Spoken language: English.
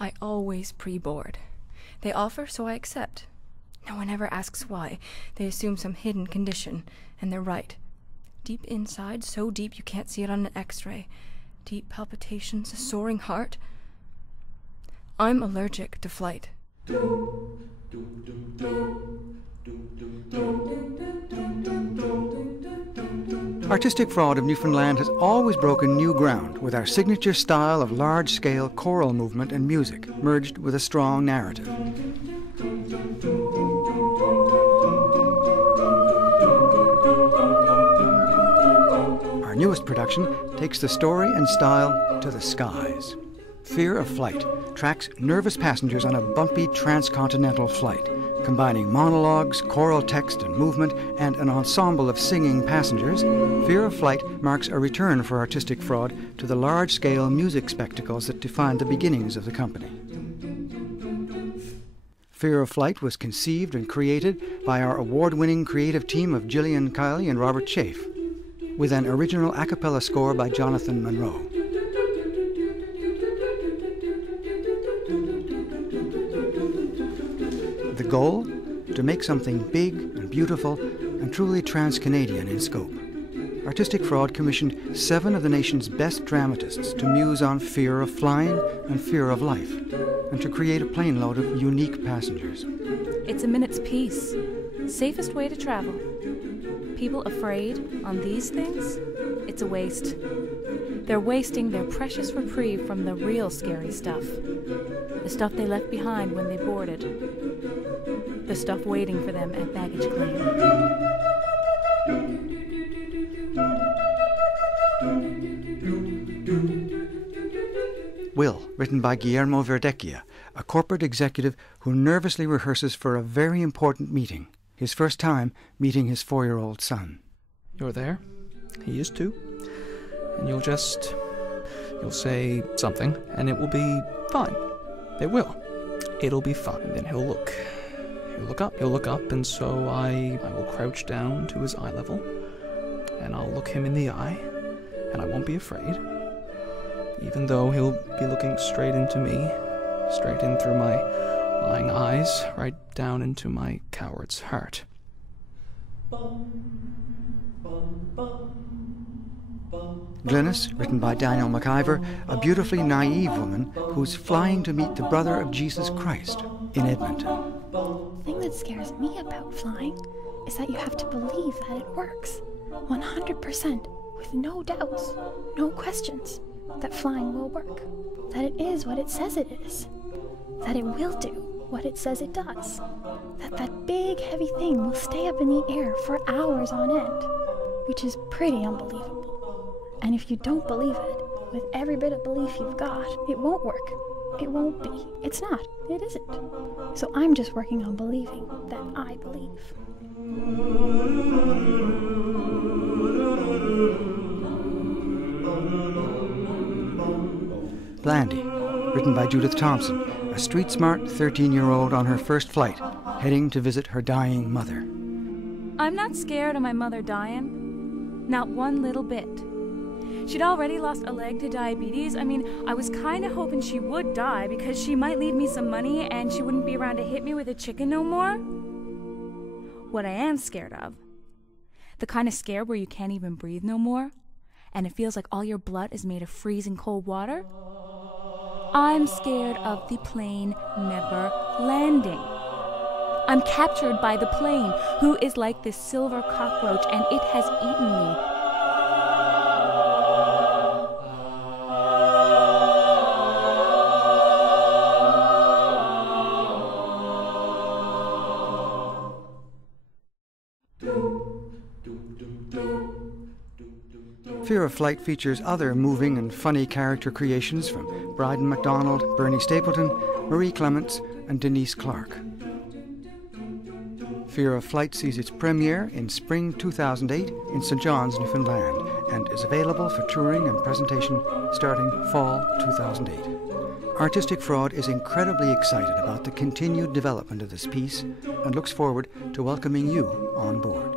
I always pre-board. They offer, so I accept. No one ever asks why. They assume some hidden condition, and they're right. Deep inside, so deep you can't see it on an X-ray. Deep palpitations, a soaring heart. I'm allergic to flight. Artistic Fraud of Newfoundland has always broken new ground with our signature style of large-scale choral movement and music, merged with a strong narrative. Our newest production takes the story and style to the skies. Fear of Flight tracks nervous passengers on a bumpy transcontinental flight. Combining monologues, choral text and movement, and an ensemble of singing passengers, Fear of Flight marks a return for Artistic Fraud to the large-scale music spectacles that defined the beginnings of the company. Fear of Flight was conceived and created by our award-winning creative team of Gillian Kiley and Robert Chafe, with an original a cappella score by Jonathan Monroe. The goal? To make something big and beautiful and truly trans-Canadian in scope. Artistic Fraud commissioned 7 of the nation's best dramatists to muse on fear of flying and fear of life, and to create a plane load of unique passengers. It's a minute's piece. Safest way to travel. People afraid on these things? It's a waste. They're wasting their precious reprieve from the real scary stuff. The stuff they left behind when they boarded. The stuff waiting for them at baggage claim. Will, written by Guillermo Verdecchia, a corporate executive who nervously rehearses for a very important meeting, his first time meeting his 4-year-old son. You're there, he is too, and you'll say something, and it will be fine. It will. It'll be fine. And then he'll look up, and so I will crouch down to his eye level, and I'll look him in the eye, and I won't be afraid, even though he'll be looking straight into me, straight in through my lying eyes, right down into my coward's heart. Glynis, written by Daniel McIver, a beautifully naive woman who's flying to meet the brother of Jesus Christ in Edmonton. The thing that scares me about flying is that you have to believe that it works 100% with no doubts, no questions, that flying will work, that it is what it says it is, that it will do what it says it does, that that big heavy thing will stay up in the air for hours on end, which is pretty unbelievable. And if you don't believe it, with every bit of belief you've got, it won't work. It won't be. It's not. It isn't. So I'm just working on believing that I believe. Blandy, written by Judith Thompson, a street-smart 13-year-old on her first flight, heading to visit her dying mother. I'm not scared of my mother dying. Not one little bit. She'd already lost a leg to diabetes. I mean, I was kind of hoping she would die because she might leave me some money and she wouldn't be around to hit me with a chicken no more. What I am scared of, the kind of scare where you can't even breathe no more, and it feels like all your blood is made of freezing cold water. I'm scared of the plane never landing. I'm captured by the plane, who is like this silver cockroach, and it has eaten me. Fear of Flight features other moving and funny character creations from Bryden MacDonald, Bernie Stapleton, Marie Clements, and Denise Clark. Fear of Flight sees its premiere in spring 2008 in St. John's, Newfoundland, and is available for touring and presentation starting fall 2008. Artistic Fraud is incredibly excited about the continued development of this piece and looks forward to welcoming you on board.